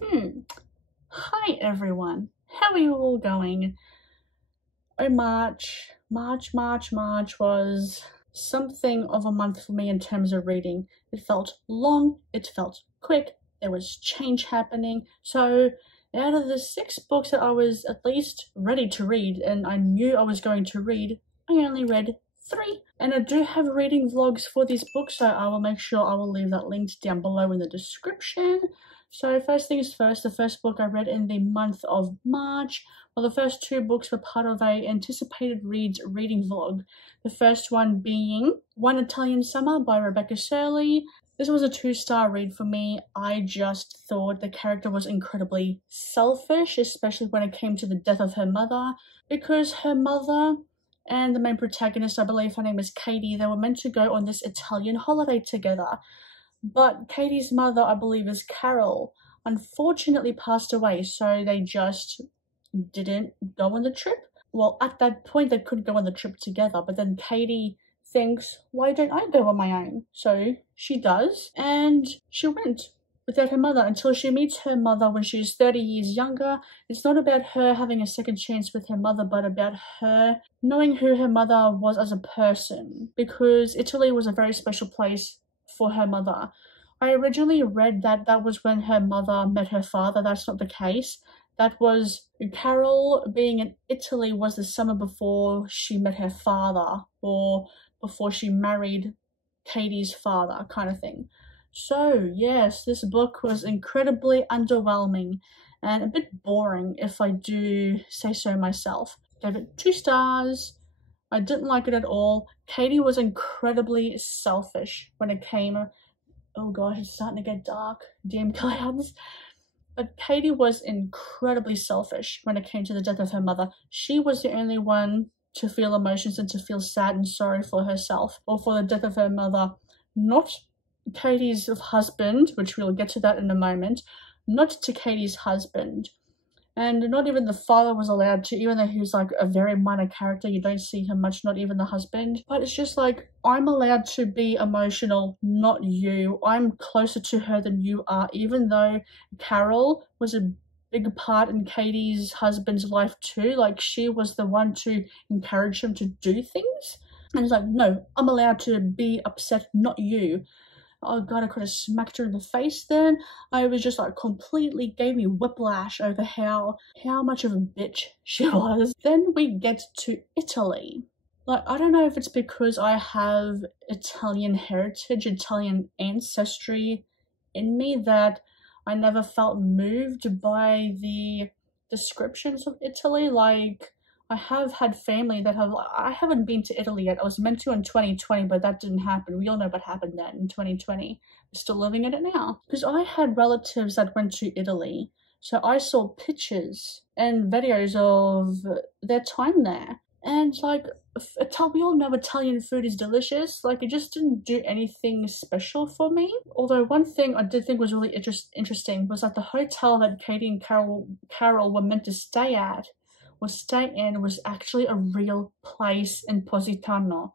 Hi everyone, how are you all going? Oh, March was something of a month for me in terms of reading. It felt long, it felt quick, there was change happening. So out of the 6 books that I was at least ready to read and I knew I was going to read, I only read 3. And I do have reading vlogs for these books, so I will make sure I will leave that linked down below in the description. So first things first, the first book I read in the month of March. Well, the first 2 books were part of a anticipated reads reading vlog. The first one being One Italian Summer by Rebecca Shirley. This was a 2-star read for me. I just thought the character was incredibly selfish, especially when it came to the death of her mother, because her mother and the main protagonist, I believe her name is Katie, they were meant to go on this Italian holiday together. But Katie's mother, I believe is Carol, unfortunately passed away, so they just didn't go on the trip. Well, at that point they could go on the trip together, but then Katie thinks, why don't I go on my own? So she does, and she went without her mother until she meets her mother when she's 30 years younger. It's not about her having a second chance with her mother, but about her knowing who her mother was as a person, because Italy was a very special place for her mother. I originally read that that was when her mother met her father. That's not the case. That was Carol being in Italy was the summer before she met her father, or before she married Katie's father, kind of thing. So yes, this book was incredibly underwhelming and a bit boring, if I do say so myself. Gave it 2 stars. I didn't like it at all. Katie was incredibly selfish when it came. Oh gosh, it's starting to get dark. Damn clouds. But Katie was incredibly selfish when it came to the death of her mother. She was the only one to feel emotions and to feel sad and sorry for herself or for the death of her mother. Not Katie's husband, which we'll get to that in a moment. Not to Katie's husband. And not even the father was allowed to, even though he was like a very minor character. You don't see him much, not even the husband. But it's just like, I'm allowed to be emotional, not you. I'm closer to her than you are, even though Carol was a big part in Katie's husband's life too. Like, she was the one to encourage him to do things. And it's like, no, I'm allowed to be upset, not you. Oh god, I could have smacked her in the face then. I was just like completely gave me whiplash over how much of a bitch she was. Then we get to Italy. Like, I don't know if it's because I have Italian heritage, Italian ancestry in me, that I never felt moved by the descriptions of Italy. Like, I have had family that I haven't been to Italy yet. I was meant to in 2020, but that didn't happen. We all know what happened then in 2020. We're still living in it now. Because I had relatives that went to Italy, so I saw pictures and videos of their time there. And like, we all know Italian food is delicious. Like, it just didn't do anything special for me. Although one thing I did think was really interesting was that the hotel that Katie and Carol were meant to stay in was actually a real place in Positano.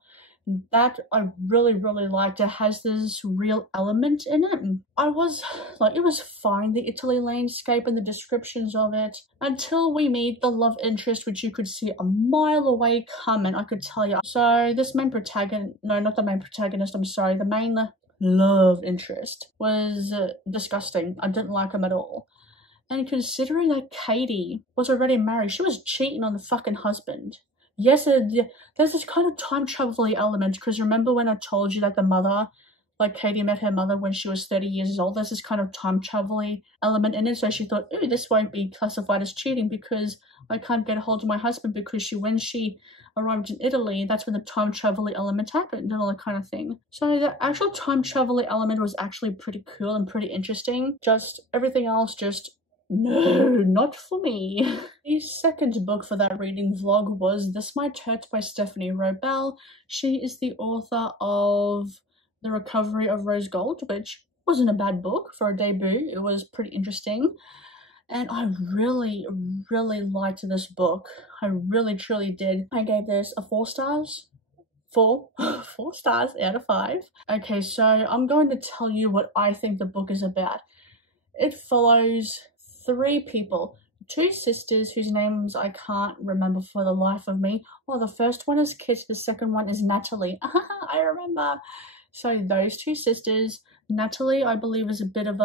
That I really liked. It has this real element in it. I was like, it was fine, the Italy landscape and the descriptions of it, until we meet the love interest, which you could see a mile away coming, I could tell you. So this main protagonist, no, not the main protagonist, I'm sorry, the main love interest was disgusting. I didn't like him at all. And considering that Katie was already married, she was cheating on the fucking husband. Yes, there's this kind of time travel-y element, because remember when I told you that the mother, like Katie met her mother when she was 30 years old, there's this kind of time travel-y element in it, so she thought, ooh, this won't be classified as cheating because I can't get a hold of my husband, because when she arrived in Italy, that's when the time travel-y element happened and all that kind of thing. So the actual time travel-y element was actually pretty cool and pretty interesting. Just everything else just, no, not for me. The second book for that reading vlog was This Might Hurt by Stephanie Robel. She is the author of The Recovery of Rose Gold, which wasn't a bad book for a debut. It was pretty interesting. And I really liked this book. I really, truly did. I gave this a 4 stars. 4 stars out of 5. Okay, so I'm going to tell you what I think the book is about. It follows three people. Two sisters whose names I can't remember for the life of me. Oh, the first one is Kit, the second one is Natalie. I remember. So those two sisters, Natalie, I believe, is a bit of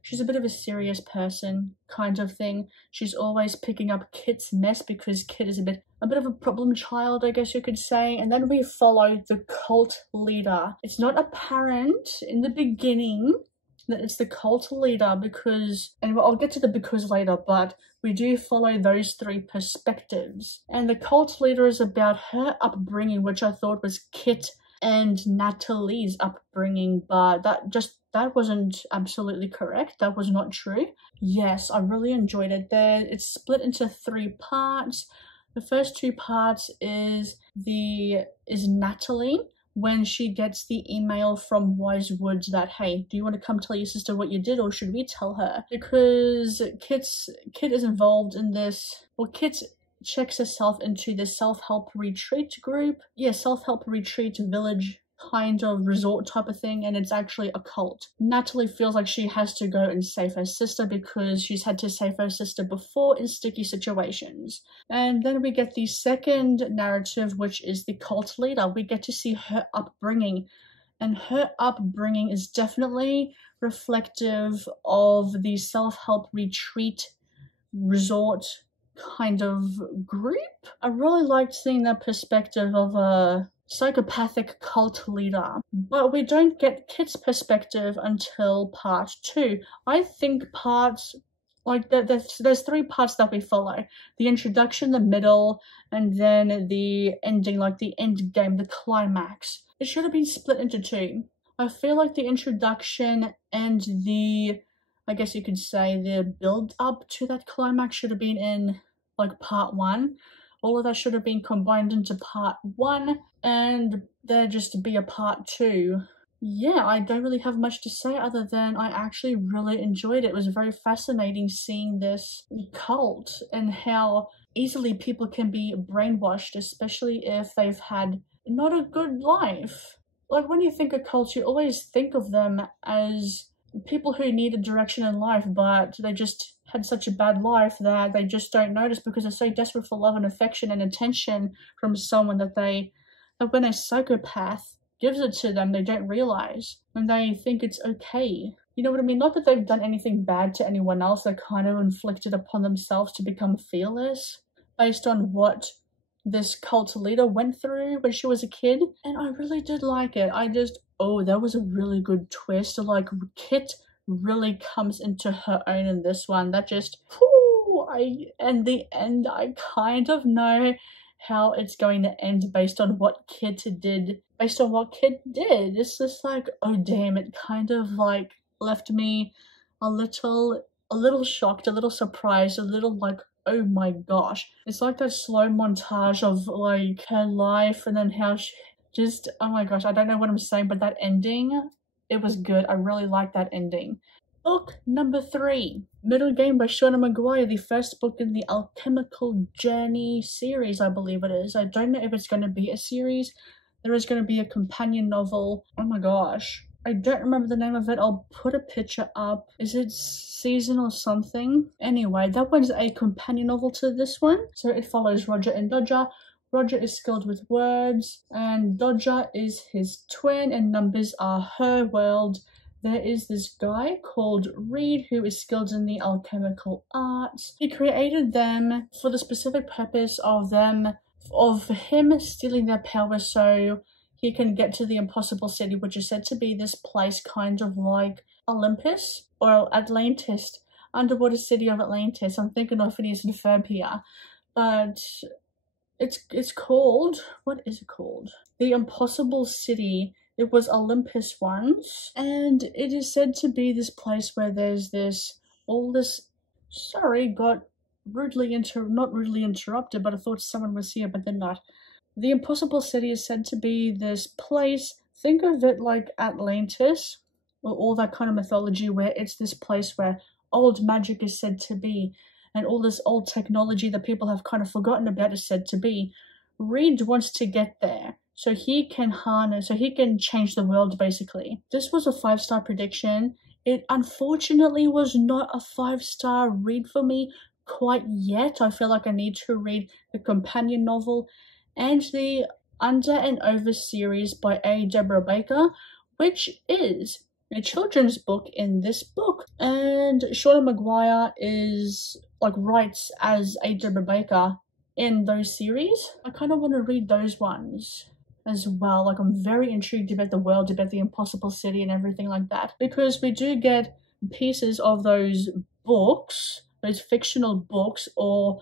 she's a bit of a serious person kind of thing. She's always picking up Kit's mess because Kit is a bit of a problem child, I guess you could say. And then we follow the cult leader. It's not apparent in the beginning that it's the cult leader because, and I'll get to the because later, but we do follow those three perspectives. And the cult leader is about her upbringing, which I thought was Kit and Natalie's upbringing, but that wasn't absolutely correct. That was not true. Yes, I really enjoyed it. It's split into three parts. The first two parts is Natalie, when she gets the email from Wise Woods that, hey, do you want to come tell your sister what you did, or should we tell her? Because Kit is involved in this, well, Kit checks herself into this self-help retreat group. Yeah, self-help retreat village kind of resort type of thing, and it's actually a cult. Natalie feels like she has to go and save her sister because she's had to save her sister before in sticky situations. And then we get the second narrative, which is the cult leader. We get to see her upbringing, and her upbringing is definitely reflective of the self-help retreat resort kind of group. I really liked seeing that perspective of a psychopathic cult leader, but we don't get Kit's perspective until part 2. I think there's 3 parts that we follow: the introduction, the middle, and then the ending, like the end game, the climax. It should have been split into 2. I feel like the introduction and the, I guess you could say, the build up to that climax should have been in like part 1. All of that should have been combined into part 1, and there just be a part 2. Yeah, I don't really have much to say other than I actually really enjoyed it. It was very fascinating seeing this cult and how easily people can be brainwashed, especially if they've had not a good life. Like, when you think of cults, you always think of them as people who need a direction in life, but they just had such a bad life that they just don't notice because they're so desperate for love and affection and attention from someone that when a psychopath gives it to them, they don't realize, and they think it's okay. You know what I mean? Not that they've done anything bad to anyone else, they kind of inflicted upon themselves to become fearless based on what this cult leader went through when she was a kid. And I really did like it. That was a really good twist. Like, Kit really comes into her own in this one. That just, and the end, I kind of know how it's going to end based on what Kit did. It's just like, oh damn, it kind of like left me a little shocked, a little surprised, a little like, oh my gosh. It's like that slow montage of like her life and then how she just, oh my gosh, I don't know what I'm saying, but that ending, it was good. I really liked that ending. Book number 3, Middle Game by Shauna Maguire, the first book in the Alchemical Journey series, I believe it is. I don't know if it's going to be a series. There is going to be a companion novel. Oh my gosh. I don't remember the name of it. I'll put a picture up. Is it Season or something? Anyway, that one's a companion novel to this one. So it follows Roger and Dodger. Roger is skilled with words, and Dodger is his twin, and numbers are her world. There is this guy called Reed who is skilled in the alchemical arts. He created them for the specific purpose of him stealing their power so he can get to the impossible city, which is said to be this place kind of like Olympus or Atlantis, underwater city of Atlantis. I'm thinking of Phineas and Ferb here, but it's called, what is it called? The Impossible City. It was Olympus once, and it is said to be this place where there's got not rudely interrupted, but I thought someone was here, but they're not. The Impossible City is said to be this place, think of it like Atlantis, or all that kind of mythology, where it's this place where old magic is said to be, and all this old technology that people have kind of forgotten about is said to be. Reed wants to get there, so he can change the world, basically. This was a 5-star prediction. It unfortunately was not a 5-star read for me quite yet. I feel like I need to read the companion novel and the Under and Over series by A. Deborah Baker, which is a children's book in this book. And Shauna Maguire is writes as A. Deborah Baker in those series. I kind of want to read those ones as well. I'm very intrigued about the world, about the impossible city and everything like that, because we do get pieces of those books, those fictional books, or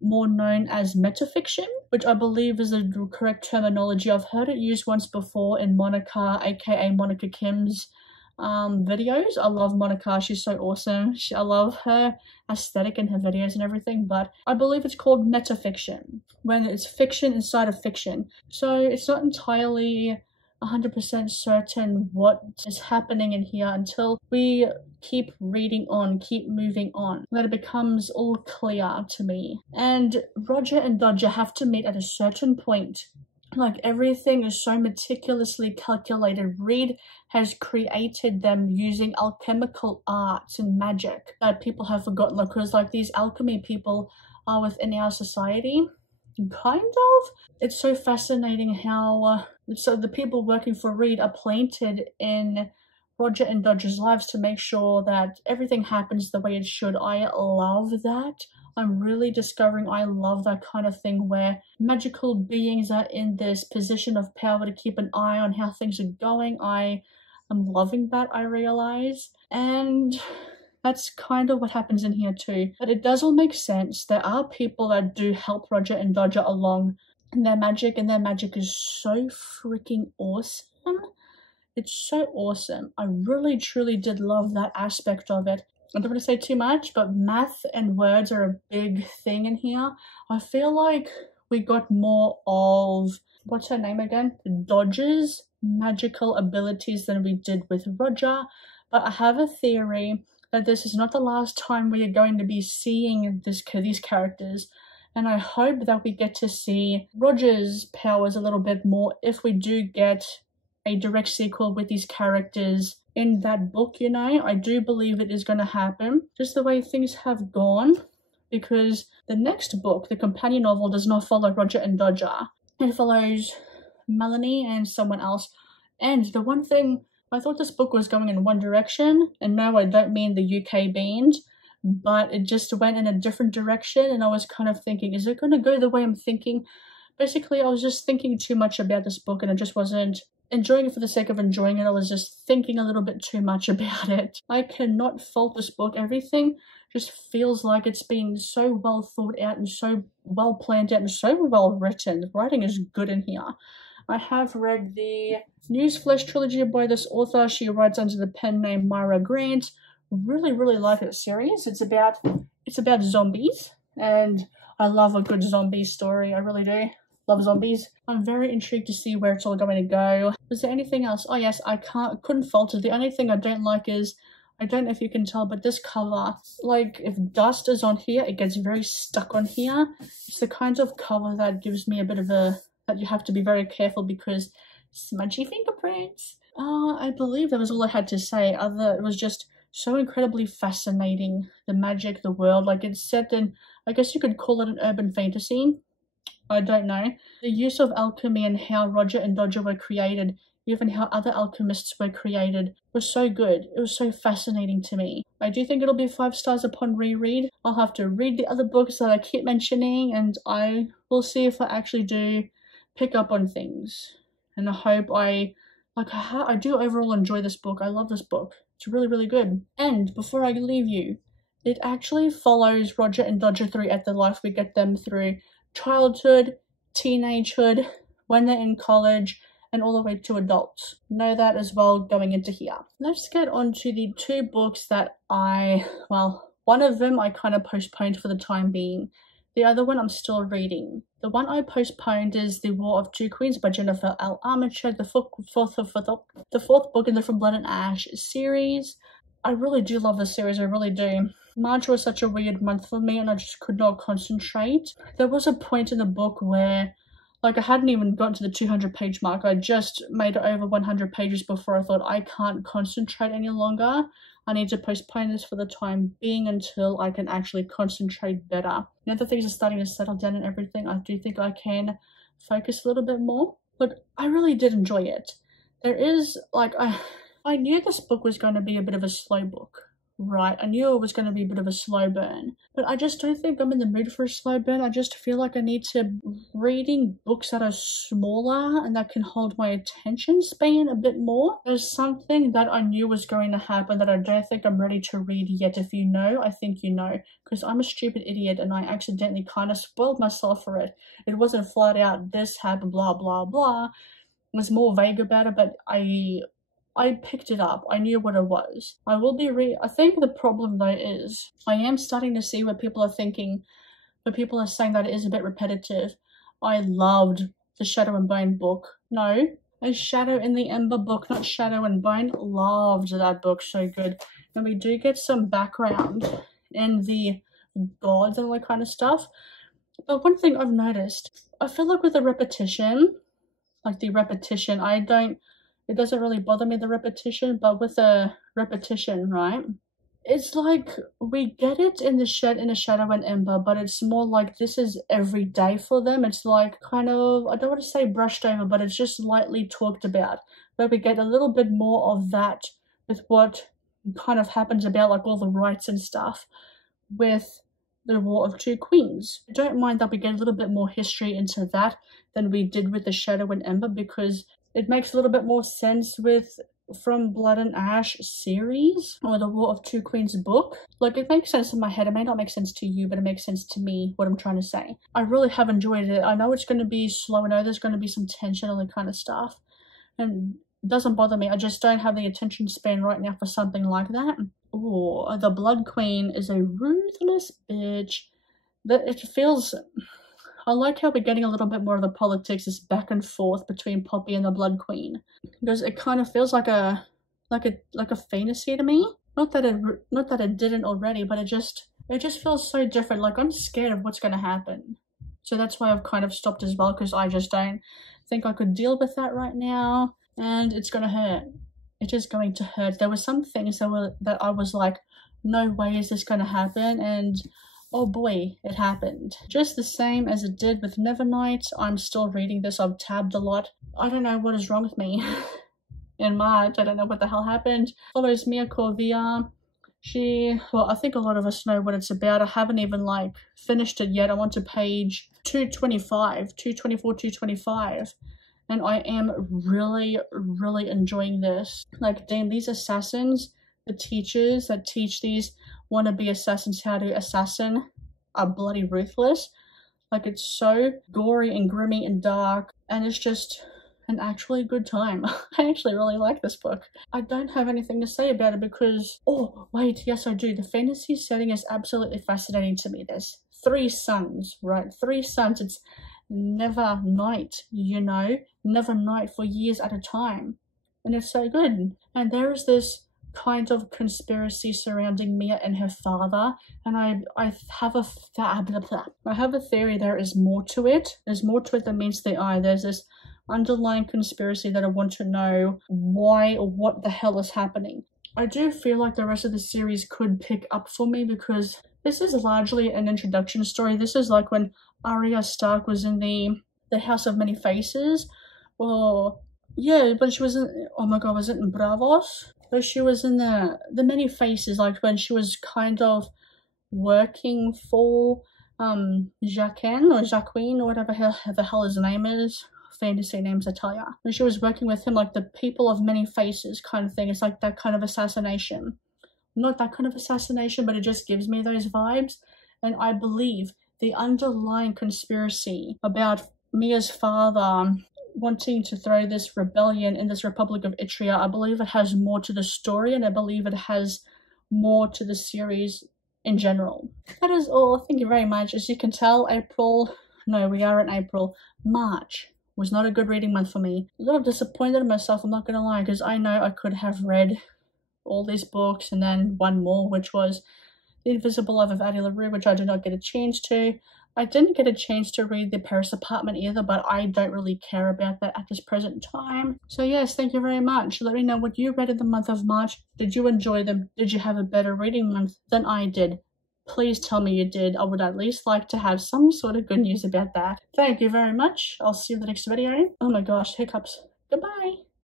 more known as metafiction, which I believe is the correct terminology. I've heard it used once before in Monica, aka Monica Kim's videos. I love Monica, she's so awesome. I love her aesthetic in her videos and everything, but I believe it's called metafiction, when it's fiction inside of fiction. So it's not entirely 100% certain what is happening in here until we keep reading on, keep moving on, that it becomes all clear to me. And Roger and Dodger have to meet at a certain point. Everything is so meticulously calculated. Reed has created them using alchemical arts and magic that people have forgotten, because these alchemy people are within our society, kind of. It's so fascinating how so the people working for Reed are planted in Roger and Dodger's lives to make sure that everything happens the way it should. I love that. I'm really discovering I love that kind of thing where magical beings are in this position of power to keep an eye on how things are going. I am loving that, I realize. And that's kind of what happens in here too. But it does all make sense. There are people that do help Roger and Dodger along in their magic, and their magic is so freaking awesome. It's so awesome. I really truly did love that aspect of it. I don't want to say too much, but math and words are a big thing in here. I feel like we got more of, what's her name again? Dodger's magical abilities than we did with Roger. But I have a theory that this is not the last time we are going to be seeing these characters. And I hope that we get to see Roger's powers a little bit more if we do get a direct sequel with these characters in that book, you know. I do believe it is going to happen, just the way things have gone, because the next book, the companion novel, does not follow Roger and Dodger. It follows Melanie and someone else. And the one thing, I thought this book was going in one direction, and no, I don't mean the UK beans, but it just went in a different direction, and I was kind of thinking, is it going to go the way I'm thinking? Basically, I was just thinking too much about this book, and I just wasn't enjoying it for the sake of enjoying it. I was just thinking a little bit too much about it. I cannot fault this book. Everything just feels like it's been so well thought out and so well planned out and so well written. The writing is good in here. I have read the Newsflash trilogy by this author. She writes under the pen name Myra Grant. Really, really like this series. It's about zombies, and I love a good zombie story. I really do. Love zombies. I'm very intrigued to see where it's all going to go. Was there anything else? Oh yes, I couldn't fault it. The only thing I don't like is, I don't know if you can tell, but this cover, if dust is on here, it gets very stuck on here. It's the kind of cover that gives me a bit of that you have to be very careful because smudgy fingerprints. I believe that was all I had to say. It was just so incredibly fascinating. The magic, the world, it's set in, I guess you could call it an urban fantasy. I don't know. The use of alchemy and how Roger and Dodger were created, even how other alchemists were created, was so good. It was so fascinating to me. I do think it'll be 5 stars upon reread. I'll have to read the other books that I keep mentioning, and I will see if I actually do pick up on things. And I hope I do overall enjoy this book. I love this book. It's really, really good. And before I leave you, it actually follows Roger and Dodger through at the life we get them through childhood, teenagehood, when they're in college, and all the way to adults. Know that as well going into here. Let's get on to the 2 books that one of them I kind of postponed for the time being. The other one I'm still reading. The one I postponed is The War of Two Queens by Jennifer L. Armitage, the fourth book in the From Blood and Ash series. I really do love this series, I really do. March was such a weird month for me and I just could not concentrate. There was a point in the book where Like, I hadn't even gotten to the 200-page mark. I just made it over 100 pages before I thought, I can't concentrate any longer. I need to postpone this for the time being until I can actually concentrate better. Now that things are starting to settle down and everything, I do think I can focus a little bit more. Look, I really did enjoy it. There is, like, I knew this book was going to be a bit of a slow book. Right, I knew it was going to be a bit of a slow burn, but I just don't think I'm in the mood for a slow burn. I just feel like I need to reading books that are smaller and that can hold my attention span a bit more. There's something that I knew was going to happen that I don't think I'm ready to read yet. If you know, I think you know, because I'm a stupid idiot and I accidentally kind of spoiled myself for it. It wasn't flat out, this happened, blah, blah, blah. It was more vague about it, but I picked it up. I knew what it was. I will be I think the problem though is I am starting to see what people are thinking, but people are saying that it is a bit repetitive. I loved the Shadow and Bone book. No, a Shadow in the Ember book, not Shadow and Bone. Loved that book, so good. And we do get some background in the gods and all that kind of stuff. But one thing I've noticed, I feel like with the repetition, it doesn't really bother me, the repetition, but with the repetition, right? It's like we get it in the Shadow and Ember, but it's more like this is every day for them. It's like kind of, I don't want to say brushed over, but it's just lightly talked about, where we get a little bit more of that with what kind of happens about like all the rights and stuff with the War of Two Queens. I don't mind that we get a little bit more history into that than we did with the Shadow and Ember, because it makes a little bit more sense with From Blood and Ash series or the War of Two Queens book. Like, it makes sense in my head. It may not make sense to you, but it makes sense to me, what I'm trying to say. I really have enjoyed it. I know it's going to be slow. I know there's going to be some tension and that kind of stuff. And it doesn't bother me. I just don't have the attention span right now for something like that. Ooh, the Blood Queen is a ruthless bitch. It feels... I like how we're getting a little bit more of the politics, this back and forth between Poppy and the Blood Queen, because it kind of feels like a fantasy to me. Not that it didn't already, but it just feels so different. Like, I'm scared of what's going to happen, so that's why I've kind of stopped as well, because I just don't think I could deal with that right now, and it's gonna hurt. It is going to hurt. There were some things that I was like, no way is this going to happen, and oh boy, it happened. Just the same as it did with Nevernight. I'm still reading this. I've tabbed a lot. I don't know what is wrong with me. In March, I don't know what the hell happened. Follows Mia Corvia. Well, I think a lot of us know what it's about. I haven't even like finished it yet. I'm on to page 225, 224, 225. And I am really, really enjoying this. Like, damn, these assassins, the teachers that teach these wannabe assassins how to assassin are bloody ruthless. Like, it's so gory and grimy and dark, and it's just an actually good time. I actually really like this book. I don't have anything to say about it because, oh wait, yes I do. The fantasy setting is absolutely fascinating to me. There's 3 sons, right? 3 sons. It's Nevernight, you know, Nevernight for years at a time, and it's so good. And there is this kind of conspiracy surrounding Mia and her father, and I have a theory there is more to it. There's more to it than meets the eye. There's this underlying conspiracy that I want to know why or what the hell is happening. I do feel like the rest of the series could pick up for me, because this is largely an introduction story. This is like when Arya Stark was in the House of Many Faces, or yeah, when she was in, oh my god, was it in Bravos? But she was in the Many Faces, like when she was kind of working for Jaquen or whatever the hell his name is. Fantasy names, I tell ya. And she was working with him, like the people of many faces kind of thing. It's like that kind of assassination. Not that kind of assassination, but it just gives me those vibes. And I believe the underlying conspiracy about Mia's father wanting to throw this rebellion in this Republic of Itria, I believe it has more to the story, and I believe it has more to the series in general. That is all. Thank you very much. As you can tell, we are in April. March was not a good reading month for me. A little disappointed in myself, I'm not gonna lie, because I know I could have read all these books and then one more, which was The Invisible Life of Addie LaRue, which I did not get a chance to. I didn't get a chance to read The Paris Apartment either, but I don't really care about that at this present time. So yes, thank you very much. Let me know what you read in the month of March. Did you enjoy them? Did you have a better reading month than I did? Please tell me you did. I would at least like to have some sort of good news about that. Thank you very much. I'll see you in the next video. Oh my gosh, hiccups. Goodbye.